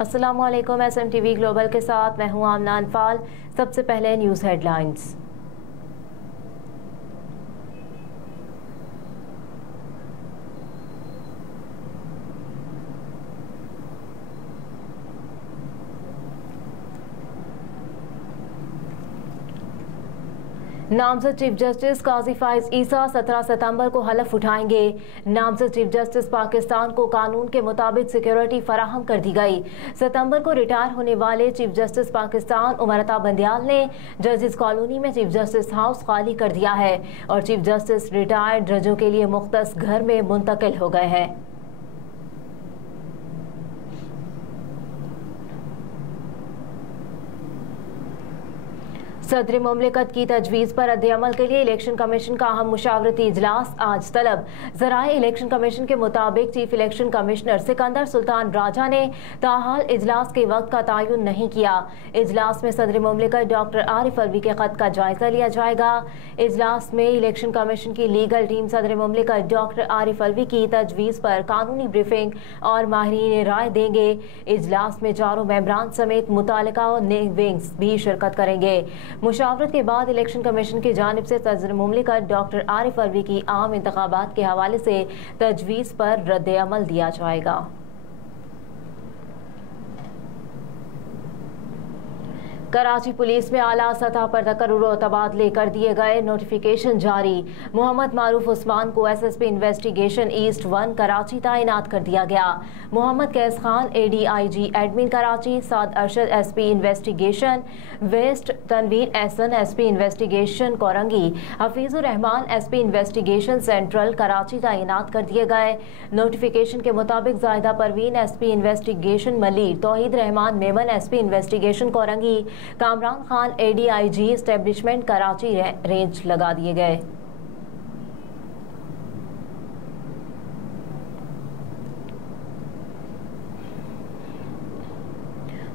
अस्सलामुअलैकुम। SMTV global के साथ मैं हूं आमना अनफाल। सबसे पहले न्यूज़ हेडलाइंस। नामजद चीफ जस्टिस काजी फाइज ईसा 17 सितंबर को हलफ उठाएंगे। नामजद चीफ जस्टिस पाकिस्तान को कानून के मुताबिक सिक्योरिटी फराहम कर दी गई। सितंबर को रिटायर होने वाले चीफ जस्टिस पाकिस्तान उमर अता बंदियाल ने जजेस कॉलोनी में चीफ जस्टिस हाउस खाली कर दिया है और चीफ जस्टिस रिटायर्ड जजों के लिए मुख्तस घर में मुंतकिल हो गए हैं। सदर मुमलिकत की तजवीज़ पर रद्द-ए-अमल के लिए इलेक्शन कमीशन का अहम मुशावरती इजलास आज तलब। ज़राए इलेक्शन कमीशन के मुताबिक chief election commissioner Sikandar Sultan Raja ने ताहाल इजलास के वक्त का तयन नहीं किया। इजलास में सदर मुमलिकत डॉक्टर आरिफ अलवी के खत का जायजा लिया जाएगा। इजलास में इलेक्शन कमीशन की लीगल टीम सदर मुमलिकत डॉक्टर आरिफ अलवी की तजवीज़ पर कानूनी ब्रीफिंग और माहिरीन राय देंगे। इजलास में चारों मेंबरान समेत मुतालिका विंग्स भी शिरकत करेंगे। मुशावरत के बाद इलेक्शन कमीशन की जानिब से सदर मुमलिकत डॉक्टर आरिफ अलवी की आम इंतखाबात के हवाले से तजवीज़ पर रद्द-ए-अमल दिया जाएगा। कराची पुलिस में आला सतह पर तकर्रुर और तबादले कर दिए गए। नोटिफिकेशन जारी। मोहम्मद मारूफ उस्मान को SSP इन्वेस्टिगेशन ईस्ट 1 कराची तैनात कर दिया गया। Mohammad Qais Khan ADIG admin Karachi, Saad Arshad SP investigation west, Tanveer Ehsan SP investigation Korangi, Hafeezur Rehman SP investigation central Karachi तैनात कर दिए गए। नोटिफिकेशन के मुताबिक Zahida Parveen SP investigation Malir, Tauheed Rehman Memon SP investigation Korangi, Kamran Khan ADIG establishment Karachi range लगा दिए गए।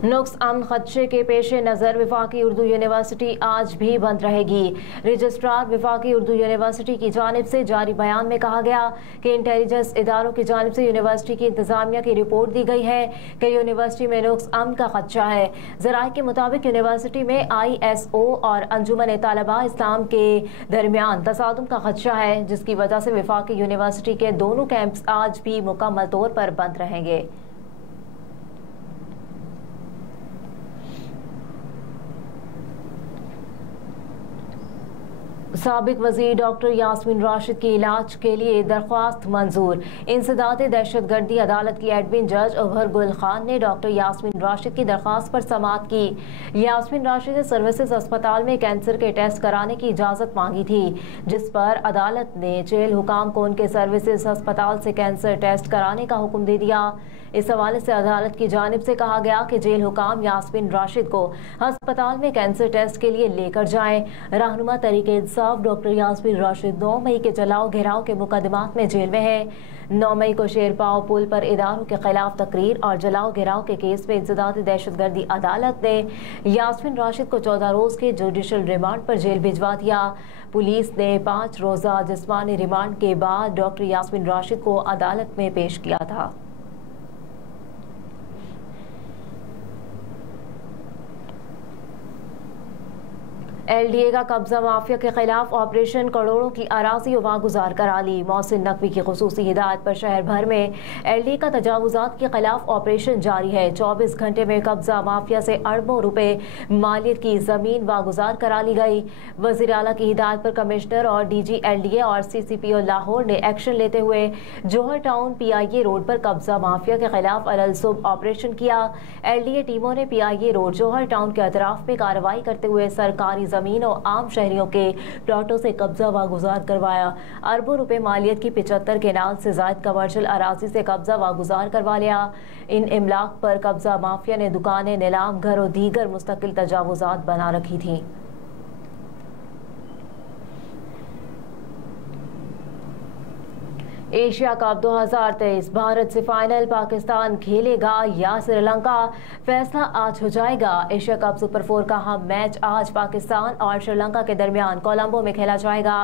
नुक्स अमन खदशे के पेश नज़र वफाकी उर्दू यूनिवर्सिटी आज भी बंद रहेगी। रजिस्ट्रार वफाकी उर्दू यूनिवर्सिटी की जानिब से जारी बयान में कहा गया कि इंटेलिजेंस इदारों की जानिब से यूनिवर्सिटी की इंतजामिया की रिपोर्ट दी गई है कि यूनिवर्सिटी में नुक्स अमन का खदशा है। ज़राए के मुताबिक यूनिवर्सिटी में ISO और अंजुमन तालबा इस्लाम के दरमियान तसादुम का खदशा है, जिसकी वजह से वफाकी यूनिवर्सिटी के दोनों कैंप्स आज भी मुकम्मल तौर पर बंद रहेंगे। साबिक वज़ीर डॉक्टर यास्मीन राशिद की इलाज के लिए दरख्वास्त मंजूर। इंसदाद दहशतगर्दी अदालत की एडमिन जज उभर गुल खान ने डॉक्टर यास्मीन राशिद की दरख्वास्त पर समाअत की। यास्मीन राशिद सर्विसेज अस्पताल में कैंसर के टेस्ट कराने की इजाज़त मांगी थी, जिस पर अदालत ने जेल हुकाम को उनके सर्विसेज अस्पताल से कैंसर टेस्ट कराने का हुक्म दे दिया। इस हवाले से अदालत की जानिब से कहा गया कि जेल हुकाम यास्मीन राशिद को अस्पताल में कैंसर टेस्ट के लिए लेकर जाएं। रहनुमा तरीके इंसाफ डॉक्टर यास्मीन राशिद 9 मई के जलाओ घेराव के मुकदमात में जेल में है। 9 मई को शेरपाव पुल पर इदारों के खिलाफ तकरीर और जलाओ घेराव के केस में इंसदाद दहशतगर्दी अदालत ने यास्मीन राशिद को 14 रोज के जुडिशल रिमांड पर जेल भिजवा दिया। पुलिस ने 5 रोजा जिस्मानी रिमांड के बाद डॉक्टर यास्मीन राशिद को अदालत में पेश किया था। LDA का कब्जा माफिया के खिलाफ ऑपरेशन करोड़ों की अराजी वागुजार करा ली। मोहसिन नकवी की खुसूसी हिदायत पर शहर भर में LDA का तजावुजात के खिलाफ ऑपरेशन जारी है। 24 घंटे में कब्जा माफिया से अरबों रुपए मालियत की जमीन वागुजार करा ली गई। वजीर आला की हिदायत पर कमिश्नर और DG LDA और CCPO लाहौर ने एक्शन लेते हुए जौहर टाउन PIA रोड पर कब्जा माफिया के खिलाफ अलसुब ऑपरेशन किया। LDA टीमों ने PIA रोड जौहर टाउन के अतराफ में कार्रवाई करते हुए सरकारी जमीन और आम शहरियों के प्लॉटों से कब्जा वागुजार करवाया। अरबों रुपए मालियत की 75 केनाल से जायद कमर्शियल अराजी से कब्जा वागुजार करवा लिया। इन इमलाक पर कब्जा माफिया ने दुकानें, नीलाम घर और दीगर मुस्तकिल तजावुजात बना रखी थी। एशिया कप 2023 भारत से फाइनल पाकिस्तान खेलेगा या श्रीलंका, फैसला आज हो जाएगा। एशिया कप सुपर 4 का अहम मैच आज पाकिस्तान और श्रीलंका के दरमियान कोलंबो में खेला जाएगा।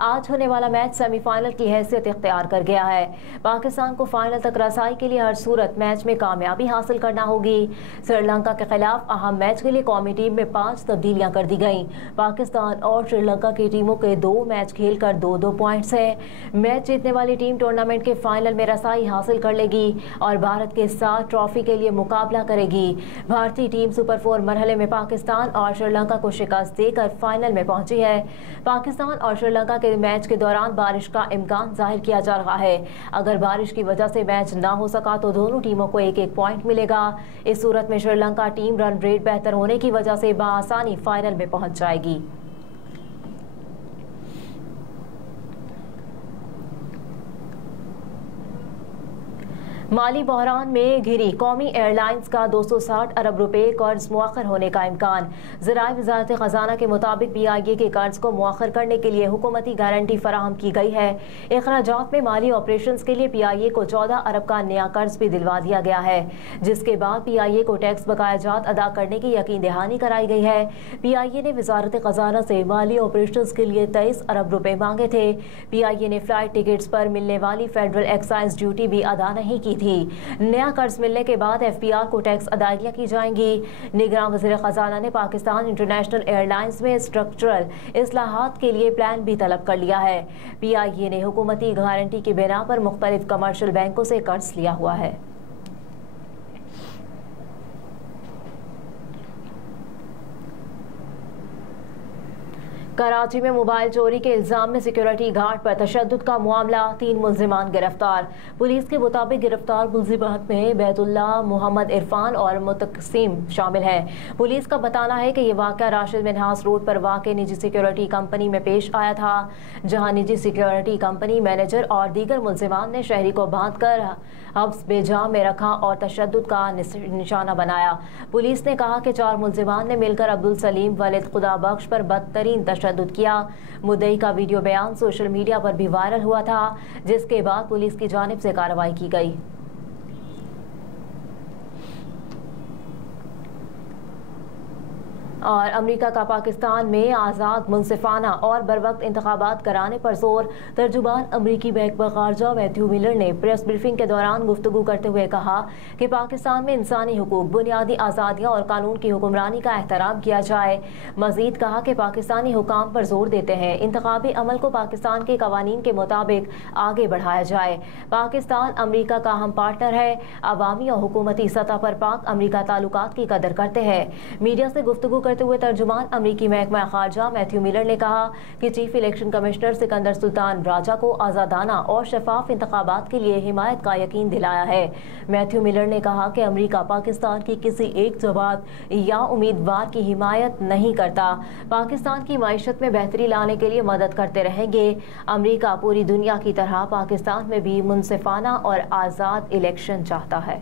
आज होने वाला मैच सेमीफाइनल की हैसियत इख्तियार कर गया है। पाकिस्तान को फाइनल तक रसाई के लिए हर सूरत मैच में कामयाबी हासिल करना होगी। श्रीलंका के खिलाफ अहम मैच के लिए कौमी टीम में 5 तब्दीलियां कर दी गईं। पाकिस्तान और श्रीलंका की टीमों के 2 मैच खेलकर 2-2 पॉइंट्स हैं। मैच जीतने वाली टीम टूर्नामेंट के फाइनल में रसाई हासिल कर लेगी और भारत के साथ ट्रॉफी के लिए मुकाबला करेगी। भारतीय टीम सुपर 4 मरहले में पाकिस्तान और श्रीलंका को शिकस्त देकर फाइनल में पहुंची है। पाकिस्तान और श्रीलंका के मैच के दौरान बारिश का इम्कान जाहिर किया जा रहा है। अगर बारिश की वजह से मैच ना हो सका तो दोनों टीमों को 1-1 पॉइंट मिलेगा। इस सूरत में श्रीलंका टीम रन रेट बेहतर होने की वजह से बआसानी फाइनल में पहुंच जाएगी। माली बहरान में घिरी कौमी एयरलाइंस का 260 अरब रुपए कर्ज मुअख्खर होने का इम्कान। ज़राए वज़ारत ख़ज़ाना के मुताबिक PIA के कर्ज को मुअख्खर करने के लिए हुकूमती गारंटी फराहम की गई है। अखराजात में माली ऑपरेशंस के लिए PIA को 14 अरब का नया कर्ज भी दिलवा दिया गया है, जिसके बाद PIA को टैक्स बकायाजात अदा करने की यकीन दहानी कराई गई है। PIA ने वज़ारत ख़ज़ाना से माली ऑपरेशंस के लिए 23 अरब रुपए मांगे थे। PIA ने फ्लाइट टिकट्स पर मिलने वाली फेडरल एक्साइज ड्यूटी भी अदा नहीं की थी। नया कर्ज मिलने के बाद FPR को टैक्स अदायगियां की जाएंगी। निगरान वज़ीर ख़ज़ाना ने पाकिस्तान इंटरनेशनल एयरलाइंस में स्ट्रक्चरल इस्लाहात के लिए प्लान भी तलब कर लिया है। PIA ने हुकूमती गारंटी की बिना पर मुख्तलिफ कमर्शियल बैंकों से कर्ज लिया हुआ है। कराची में मोबाइल चोरी के इल्जाम में सिक्योरिटी गार्ड पर तशद्दुद का मामला, 3 मुल्जिमान गिरफ्तार। पुलिस के मुताबिक गिरफ्तार मुल्जिमात में बैतुल्लाह, मोहम्मद इरफान और मुतक़सिम शामिल हैं। पुलिस का बताना है कि ये वाक़या राशिद मिन्हास रोड पर वाक़ निजी सिक्योरिटी कंपनी में पेश आया था, जहां निजी सिक्योरिटी कंपनी मैनेजर और दीगर मुल्जिमान ने शहरी को बांधकर हब्स बेजाम में रखा और तशद्दुद का निशाना बनाया। पुलिस ने कहा कि 4 मुल्जिमान ने मिलकर अब्दुल सलीम वलिद खुदा बख्श पर बदतरीन तशद्दुद किया। मुद्दई का वीडियो बयान सोशल मीडिया पर भी वायरल हुआ था, जिसके बाद पुलिस की जानिब से कार्रवाई की गई। और अमेरिका का पाकिस्तान में आज़ाद, मुनसिफाना और बरवक्त इंतखाबात कराने पर जोर। तर्जुमान अमरीकी महकमा खारजा मैथ्यू मिलर ने प्रेस ब्रीफिंग के दौरान गुफ्तगू करते हुए कहा कि पाकिस्तान में इंसानी हुकूक, बुनियादी आज़ादियाँ और कानून की हुक्मरानी का एहतराम किया जाए। मजीद कहा कि पाकिस्तानी हुकाम पर जोर देते हैं इंतखाबी अमल को पाकिस्तान के कवानीन के मुताबिक आगे बढ़ाया जाए। पाकिस्तान अमरीका का अहम पार्टनर है। अवामी और हुकूमती सतह पर पाक अमरीका ताल्लुकात की कदर करते हैं। मीडिया से गुफ्तगू करते हुए तर्जुमान अमरीकी महकमा खारजा मैथ्यू मिलर ने कहा कि chief election commissioner Sikandar Sultan Raja को आज़ादाना और शफाफ इंतखाबात के लिए हिमायत का यकीन दिलाया है। मैथ्यू मिलर ने कहा कि अमरीका पाकिस्तान की किसी एक जमात या उम्मीदवार की हिमायत नहीं करता। पाकिस्तान की मईशत में बेहतरी लाने के लिए मदद करते रहेंगे। अमरीका पूरी दुनिया की तरह पाकिस्तान में भी मुनसिफाना और आज़ाद इलेक्शन चाहता है।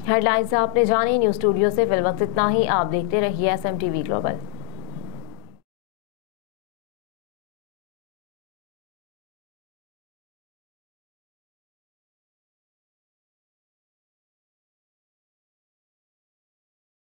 हेडलाइंस आपने जानी। न्यूज़ स्टूडियो से फिलवक्त इतना ही। आप देखते रहिए SMTV ग्लोबल।